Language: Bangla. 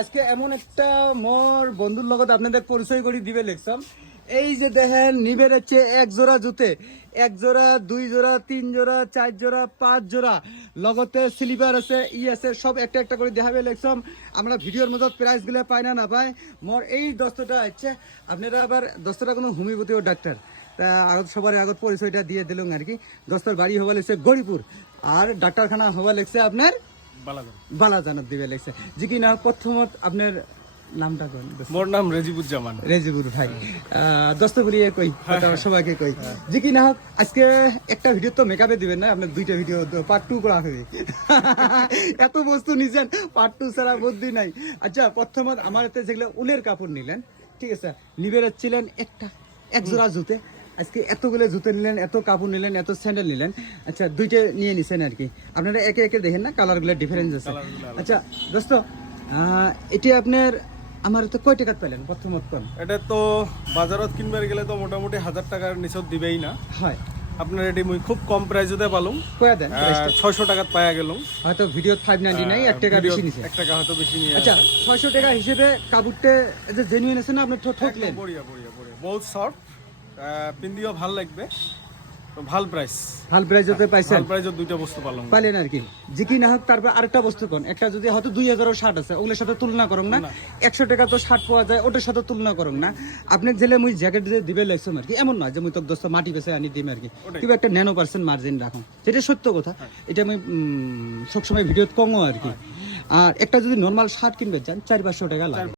আজকে এমন একটা মোর বন্ধুর লগত আপনাদের পরিচয় করে দিবে লিখছাম। এই যে দেখেন নিবের হচ্ছে এক জোড়া জুতে, এক জোড়া, দুই জোড়া, তিন জোড়া, চার জোড়া, পাঁচ জোড়া, লগতে স্লিপার আছে, আছে, সব একটা একটা করে দেখাবে লিখছাম। আমরা ভিডিওর মধ্যে প্রাইস গুলো পাই না পাই। মোর এই দস্তটা হচ্ছে আপনারা আবার দস্তটা কোনো হোমিওপ্যাথি ও ডাক্তার তা আগত সবার আগত পরিচয়টা দিয়ে দিলাম আর কি। দস্তর বাড়ি হওয়া লিখছে গরিপুর, আর ডাক্তারখানা হওয়া লিখছে আপনার বালাজানত দিবে লিখছে। যে কি না প্রথমত আপনার নামটা কোন? মোর নাম রেজিবুজ্জামান। রেজিবুর ভাই, দস্তপুরি কই সবাইকে কই। যে কি না হোক, আজকে একটা ভিডিও তো মেকআপে দিবেন না, আপনার দুইটা ভিডিও পার্ট 2 করা হবে। এত বস্তু নিছেন, পার্ট 2 ছাড়া বুদ্ধি নাই। আচ্ছা, প্রথমত আমার হাতে যেগুলো উলের কাপড় নিলেন, ঠিক আছে, নিবের ছিলেন এক জোড়া জুতে। আজকে এতগুলো জুতো নিলেন, এত কাপড় নিলেন, এত স্যান্ডেল নিলেন। আচ্ছা, দুইটা নিয়ে নিছেন আর কি। আপনারা একে একে দেখেন না, কালারগুলো ডিফারেন্স আছে। আচ্ছা দোস্ত, এটি আপনার আমার তো কয় টাকা পেলেন প্রথমত কোন? এটা তো বাজারত কিনবার গেলে তো মোটামুটি 1000 টাকার নিচত দিবেই না। হয় আপনার এটি মুই খুব কম প্রাইসতে পালুম। কয়া দেন 600 টাকাত পায়া গেলাম। হয়তো ভিডিও 599 1 টাকা বেশি নিছে। 1 টাকা হয়তো বেশি নিয়ে। আচ্ছা, 600 টাকা হিসেবে কাপড়তে যে জেনুইন আছে না, আপনি ঠকলেন। বড়িয়া বড়িয়া বড়িয়া, বহুত সফট, পিন্দিও ভাল লাগবে। তো ভাল প্রাইস, ভাল প্রাইসতে পাইছেন। ভাল প্রাইসত দুইটা বস্তু পাইলেন আর কি। যে কি না হোক, তারপর আরেকটা বস্তু কোন একটা যদি হয়তো 2000 শার্ট আছে, ওগুলোর সাথে তুলনা করুন না। 100 টাকা তো শার্ট পাওয়া যায়, ওটার সাথে তুলনা করুন না। আপনি জেলে মুই জ্যাকেট দিয়ে দিবে লাগছম আর কি, এমন নয় যে মুই তো দোস্ত মাটি বেছে আনি দিম আর কি। কিন্তু একটা ন্যানো% মার্জিন রাখুন, যেটা সত্য কথা। এটা আমি সবসময় ভিডিওত কমও আর কি। আর একটা যদি নর্মাল শার্ট কিনবে যান 400-500 টাকা লাগে।